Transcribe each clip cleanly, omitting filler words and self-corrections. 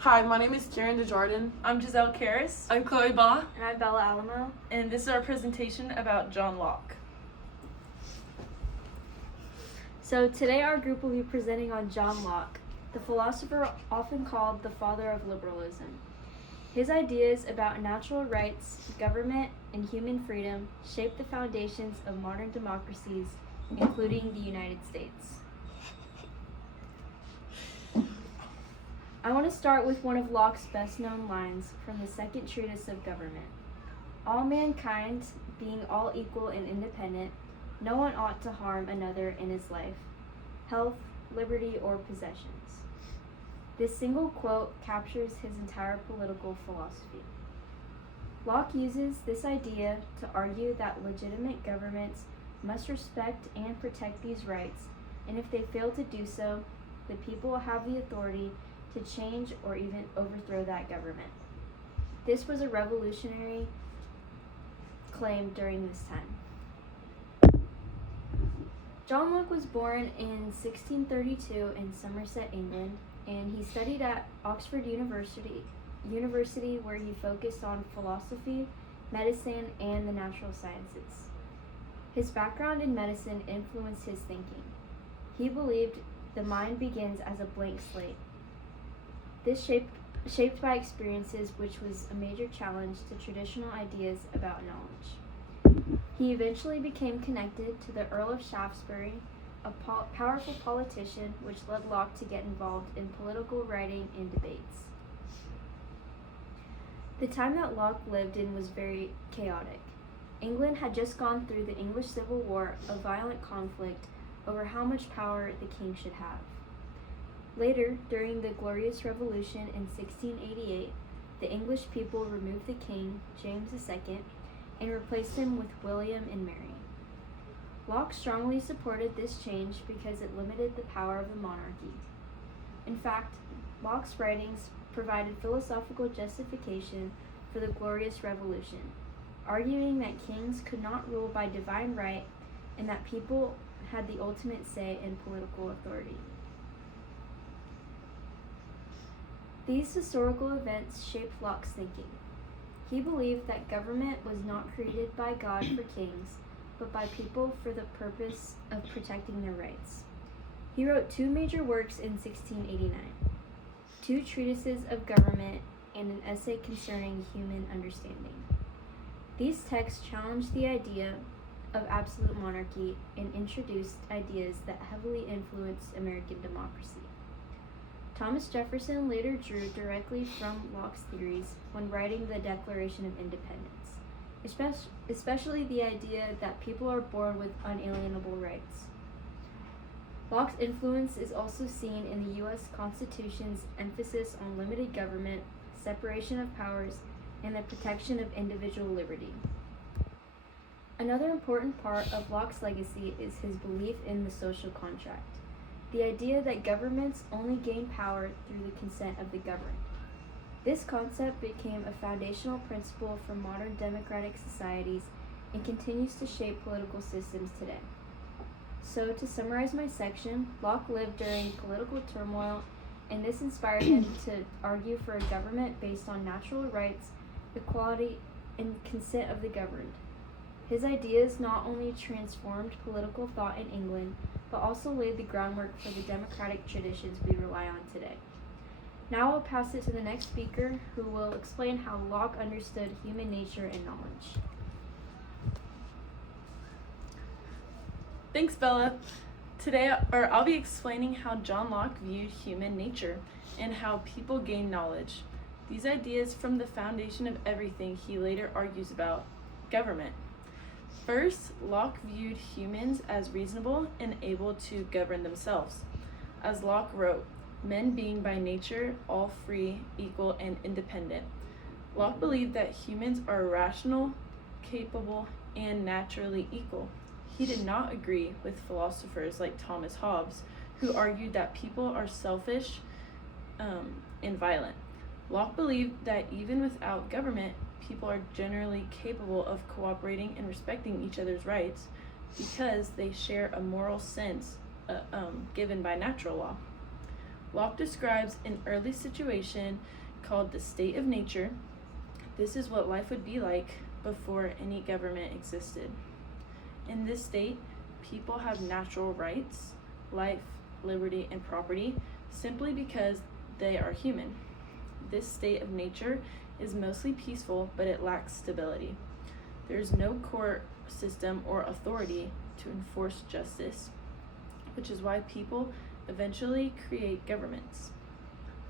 Hi, my name is Karen DeJarden. I'm Giselle Karras. I'm Chloe Ba. And I'm Bella Alamo. And this is our presentation about John Locke. So today our group will be presenting on John Locke, the philosopher often called the father of liberalism. His ideas about natural rights, government, and human freedom shaped the foundations of modern democracies, including the United States. I want to start with one of Locke's best-known lines from the second treatise of government. All mankind, being all equal and independent, no one ought to harm another in his life, health, liberty, or possessions. This single quote captures his entire political philosophy. Locke uses this idea to argue that legitimate governments must respect and protect these rights, and if they fail to do so, the people will have the authority to change or even overthrow that government. This was a revolutionary claim during this time. John Locke was born in 1632 in Somerset, England, and he studied at Oxford University where he focused on philosophy, medicine, and the natural sciences. His background in medicine influenced his thinking. He believed the mind begins as a blank slate. This shaped by experiences, which was a major challenge to traditional ideas about knowledge. He eventually became connected to the Earl of Shaftesbury, a powerful politician, which led Locke to get involved in political writing and debates. The time that Locke lived in was very chaotic. England had just gone through the English Civil War, a violent conflict over how much power the king should have. Later, during the Glorious Revolution in 1688, the English people removed the king, James II, and replaced him with William and Mary. Locke strongly supported this change because it limited the power of the monarchy. In fact, Locke's writings provided philosophical justification for the Glorious Revolution, arguing that kings could not rule by divine right and that people had the ultimate say in political authority. These historical events shaped Locke's thinking. He believed that government was not created by God for kings, but by people for the purpose of protecting their rights. He wrote two major works in 1689, two treatises of government and an essay concerning human understanding. These texts challenged the idea of absolute monarchy and introduced ideas that heavily influenced American democracy. Thomas Jefferson later drew directly from Locke's theories when writing the Declaration of Independence, especially the idea that people are born with unalienable rights. Locke's influence is also seen in the U.S. Constitution's emphasis on limited government, separation of powers, and the protection of individual liberty. Another important part of Locke's legacy is his belief in the social contract, the idea that governments only gain power through the consent of the governed. This concept became a foundational principle for modern democratic societies and continues to shape political systems today. So, to summarize my section, Locke lived during political turmoil, and this inspired him to argue for a government based on natural rights, equality, and consent of the governed. His ideas not only transformed political thought in England, but also laid the groundwork for the democratic traditions we rely on today. Now I'll pass it to the next speaker, who will explain how Locke understood human nature and knowledge. Thanks, Bella. Today, I'll be explaining how John Locke viewed human nature and how people gain knowledge. These ideas form the foundation of everything he later argues about government. First, Locke viewed humans as reasonable and able to govern themselves. As Locke wrote, men being by nature all free, equal, and independent. Locke believed that humans are rational, capable, and naturally equal. He did not agree with philosophers like Thomas Hobbes, who argued that people are selfish and violent. Locke believed that even without government, people are generally capable of cooperating and respecting each other's rights because they share a moral sense given by natural law. Locke describes an early situation called the state of nature. This is what life would be like before any government existed. In this state, people have natural rights, life, liberty, and property, simply because they are human. This state of nature is mostly peaceful, but it lacks stability. There is no court system or authority to enforce justice, which is why people eventually create governments.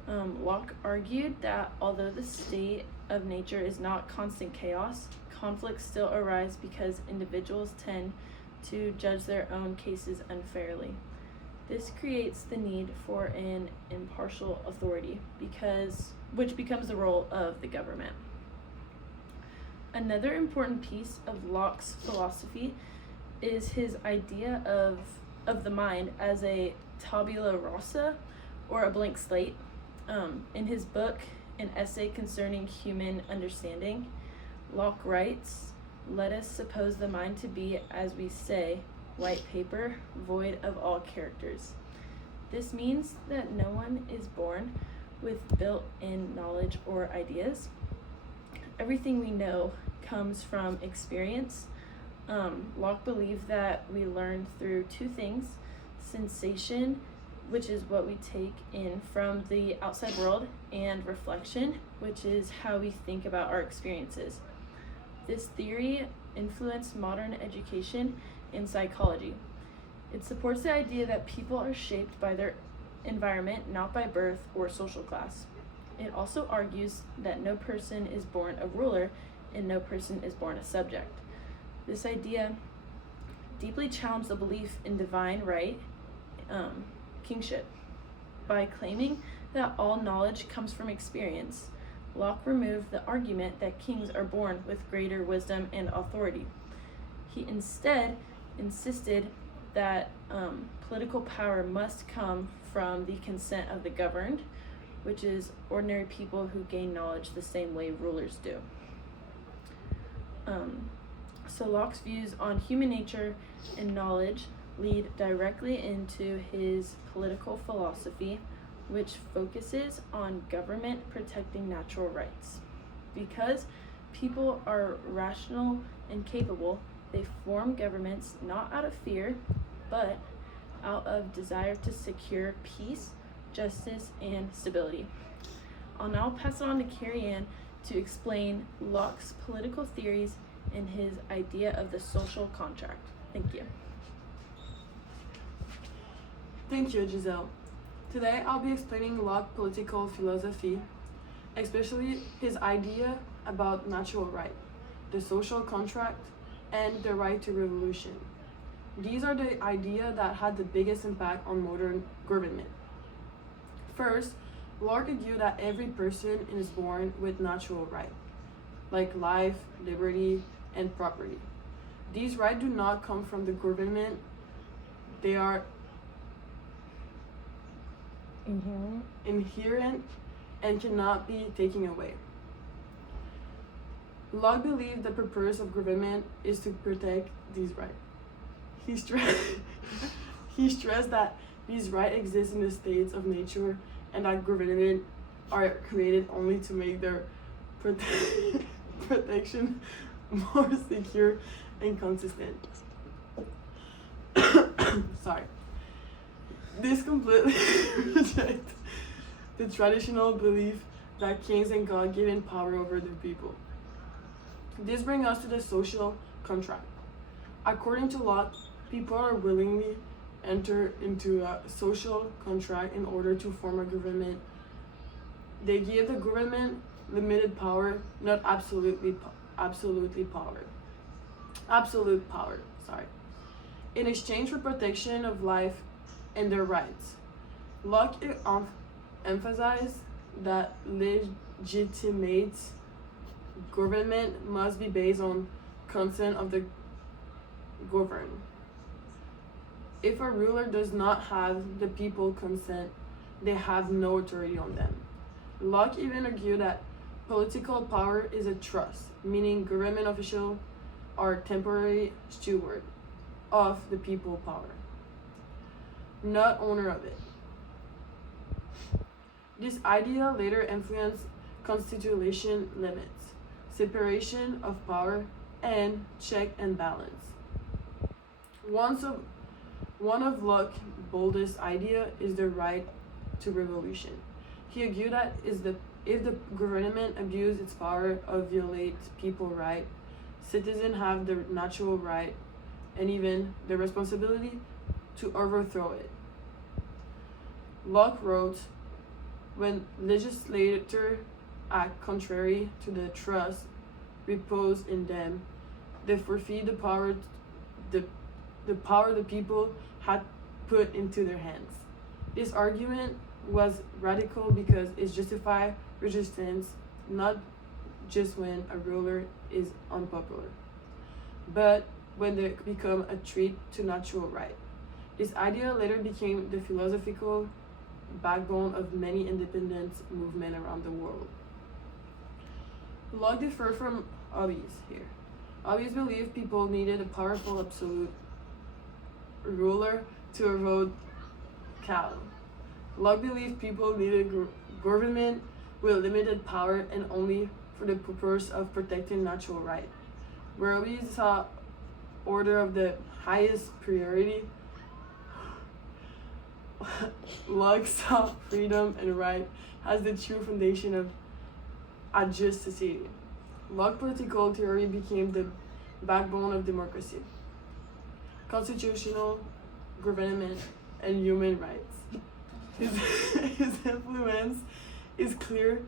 Locke argued that although the state of nature is not constant chaos, conflicts still arise because individuals tend to judge their own cases unfairly. This creates the need for an impartial authority, which becomes the role of the government. Another important piece of Locke's philosophy is his idea of the mind as a tabula rasa, or a blank slate. In his book, An Essay Concerning Human Understanding, Locke writes, "Let us suppose the mind to be, as we say, white paper, void of all characters." This means that no one is born with built-in knowledge or ideas. Everything we know comes from experience. Locke believed that we learn through two things: sensation, which is what we take in from the outside world, and reflection, which is how we think about our experiences. This theory influenced modern education and psychology. It supports the idea that people are shaped by their environment, not by birth or social class. It also argues that no person is born a ruler and no person is born a subject. This idea deeply challenged the belief in divine right, kingship. By claiming that all knowledge comes from experience, Locke removed the argument that kings are born with greater wisdom and authority. He instead insisted that political power must come from the consent of the governed, which is ordinary people who gain knowledge the same way rulers do. So Locke's views on human nature and knowledge lead directly into his political philosophy, which focuses on government protecting natural rights. Because people are rational and capable, they form governments not out of fear, but out of desire to secure peace, justice, and stability. I'll now pass it on to Carrie Ann to explain Locke's political theories and his idea of the social contract. Thank you. Thank you, Giselle. Today I'll be explaining Locke's political philosophy, especially his idea about natural right, the social contract, and the right to revolution. These are the ideas that had the biggest impact on modern government. First, Locke argued that every person is born with natural rights, like life, liberty, and property. These rights do not come from the government. They are inherent and cannot be taken away. Locke believed the purpose of government is to protect these rights. He stressed that these rights exist in the states of nature and that government are created only to make their protection more secure and consistent. Sorry. This completely rejects the traditional belief that kings and God given power over the people. This brings us to the social contract. According to Locke, people are willingly enter into a social contract in order to form a government. They give the government limited power, not absolute power, in exchange for protection of life and their rights. Locke emphasized that legitimate government must be based on consent of the governed. If a ruler does not have the people consent, they have no authority on them. Locke even argued that political power is a trust, meaning government officials are temporary steward of the people power, not owner of it. This idea later influenced constitution limits, separation of power, and check and balance. One of Locke's boldest idea is the right to revolution. He argued that if the government abuse its power or violate people's rights, citizens have the natural right and even the responsibility to overthrow it. Locke wrote, when legislators act contrary to the trust reposed in them, they forfeit the power the people had put into their hands. This argument was radical because it justified resistance not just when a ruler is unpopular, but when they become a threat to natural right. This idea later became the philosophical backbone of many independence movements around the world. Locke differed from Hobbes here. Hobbes believed people needed a powerful absolute ruler to erode chaos. Locke believed people needed government with limited power and only for the purpose of protecting natural right. Where Hobbes saw order of the highest priority, Locke saw freedom and right as the true foundation of a just society. Locke's political theory became the backbone of democracy, constitutional government, and human rights. His influence is clear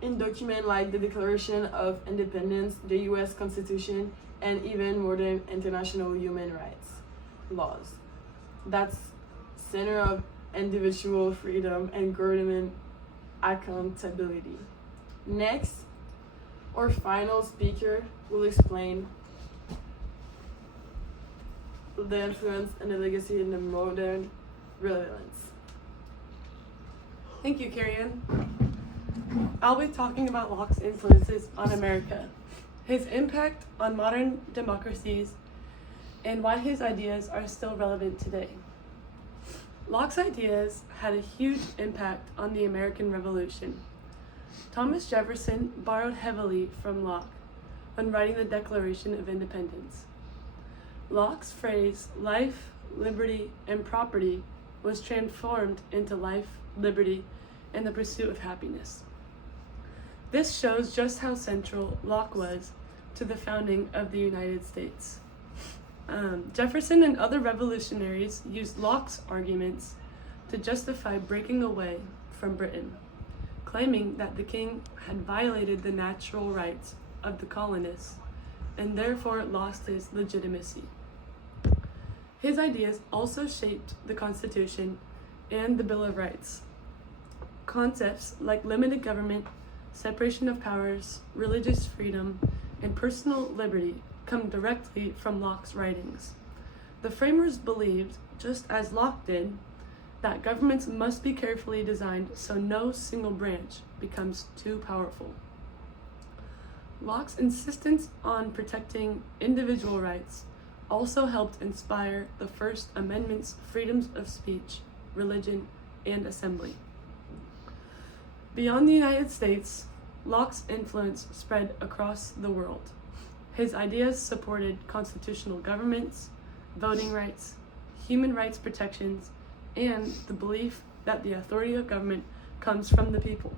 in documents like the Declaration of Independence, the U.S. Constitution, and even modern international human rights laws. That's center of individual freedom and government accountability. Next, our final speaker will explain the influence and the legacy in the modern relevance. Thank you, Carrie-Ann. I'll be talking about Locke's influences on America, his impact on modern democracies, and why his ideas are still relevant today. Locke's ideas had a huge impact on the American Revolution. Thomas Jefferson borrowed heavily from Locke when writing the Declaration of Independence. Locke's phrase, life, liberty, and property, was transformed into life, liberty, and the pursuit of happiness. This shows just how central Locke was to the founding of the United States. Jefferson and other revolutionaries used Locke's arguments to justify breaking away from Britain, claiming that the king had violated the natural rights of the colonists and therefore lost his legitimacy. His ideas also shaped the Constitution and the Bill of Rights. Concepts like limited government, separation of powers, religious freedom, and personal liberty come directly from Locke's writings. The framers believed, just as Locke did, that governments must be carefully designed so no single branch becomes too powerful. Locke's insistence on protecting individual rights also helped inspire the First Amendment's freedoms of speech, religion, and assembly. Beyond the United States, Locke's influence spread across the world. His ideas supported constitutional governments, voting rights, human rights protections, and the belief that the authority of government comes from the people,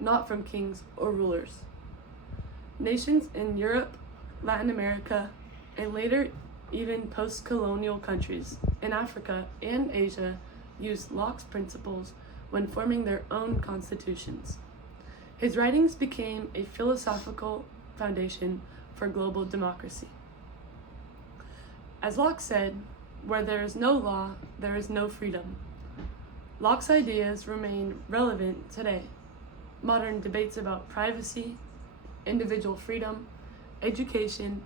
not from kings or rulers. Nations in Europe, Latin America, and later even post-colonial countries in Africa and Asia used Locke's principles when forming their own constitutions. His writings became a philosophical foundation for global democracy. As Locke said, where there is no law, there is no freedom. Locke's ideas remain relevant today. Modern debates about privacy, individual freedom, education,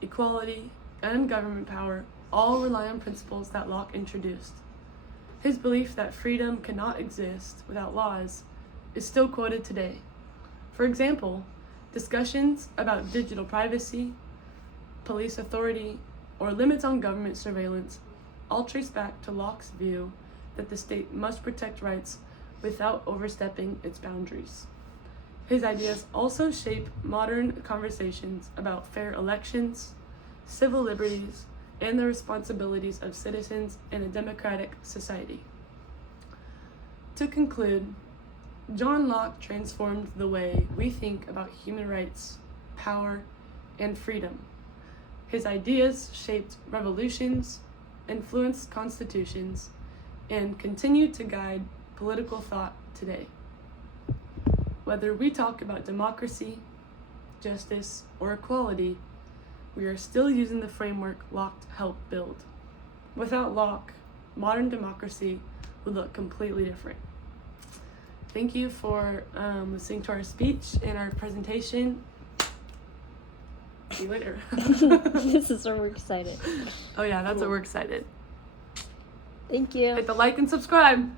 equality, and government power all rely on principles that Locke introduced. His belief that freedom cannot exist without laws is still quoted today. For example, discussions about digital privacy, police authority, or limits on government surveillance all trace back to Locke's view that the state must protect rights without overstepping its boundaries. His ideas also shape modern conversations about fair elections, civil liberties, and the responsibilities of citizens in a democratic society. To conclude, John Locke transformed the way we think about human rights, power, and freedom. His ideas shaped revolutions, influenced constitutions, and continue to guide political thought today. Whether we talk about democracy, justice, or equality, we are still using the framework Locke helped build. Without Locke, modern democracy would look completely different. Thank you for listening to our speech and our presentation. See you later. This is where we're excited. Oh yeah, that's what we're excited. Thank you. Hit the like and subscribe.